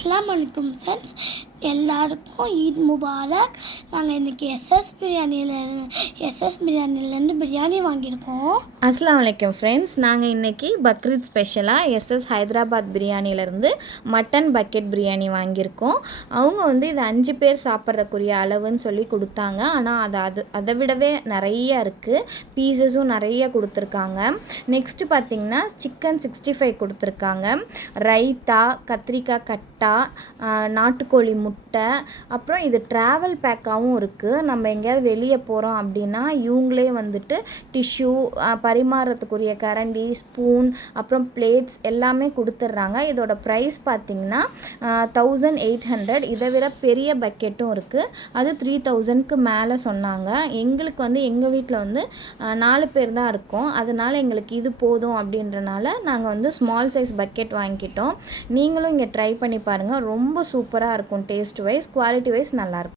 அஸ்ஸலாமு அலைக்கும் ஃப்ரெண்ட்ஸ், எல்லாருக்கும் ஈத் முபாரக். நாங்கள் இன்றைக்கி எஸ்எஸ் பிரியாணிலேருந்து பிரியாணி வாங்கியிருக்கோம். அஸ்ஸலாமு அலைக்கும் ஃப்ரெண்ட்ஸ், நாங்கள் இன்றைக்கி பக்ரீத் ஸ்பெஷலாக எஸ்எஸ் ஹைதராபாத் பிரியாணிலேருந்து மட்டன் பக்கெட் பிரியாணி வாங்கியிருக்கோம். அவங்க வந்து இது 5 பேர் சாப்பிட்றக்குரிய அளவுன்னு சொல்லி கொடுத்தாங்க. ஆனால் அதை விடவே நிறைய இருக்குது. பீசஸும் நிறைய கொடுத்துருக்காங்க. நெக்ஸ்ட்டு பார்த்திங்கன்னா சிக்கன் 65 கொடுத்துருக்காங்க. ரைத்தா, கத்திரிக்காய் கட்டா, நாட்டுக்கோழி முட்டை, அப்புறம் இது ட்ராவல் பேக்காகவும் இருக்குது. நம்ம எங்கேயாவது வெளியே போகிறோம் அப்படின்னா இவங்களே வந்துட்டு டிஷ்யூ, பரிமாறத்துக்குரிய கரண்டி, ஸ்பூன், அப்புறம் பிளேட்ஸ் எல்லாமே கொடுத்துட்றாங்க. இதோட ப்ரைஸ் பார்த்திங்கன்னா 1800. இதை விட பெரிய பக்கெட்டும் இருக்குது. அது 3000க்கு மேலே சொன்னாங்க. எங்களுக்கு வந்து எங்கள் வீட்டில் வந்து 4 பேர் தான் இருக்கோம். அதனால் எங்களுக்கு இது போதும் அப்படின்றனால நாங்கள் வந்து ஸ்மால் சைஸ் பக்கெட் வாங்கிட்டோம். நீங்களும் இங்கே ட்ரை பண்ணி பாருங்கள். ரொம்ப சூப்பராக இருக்கும். டேஸ்ட் வைஸ், குவாலிட்டி வைஸ் நல்லாயிருக்கும்.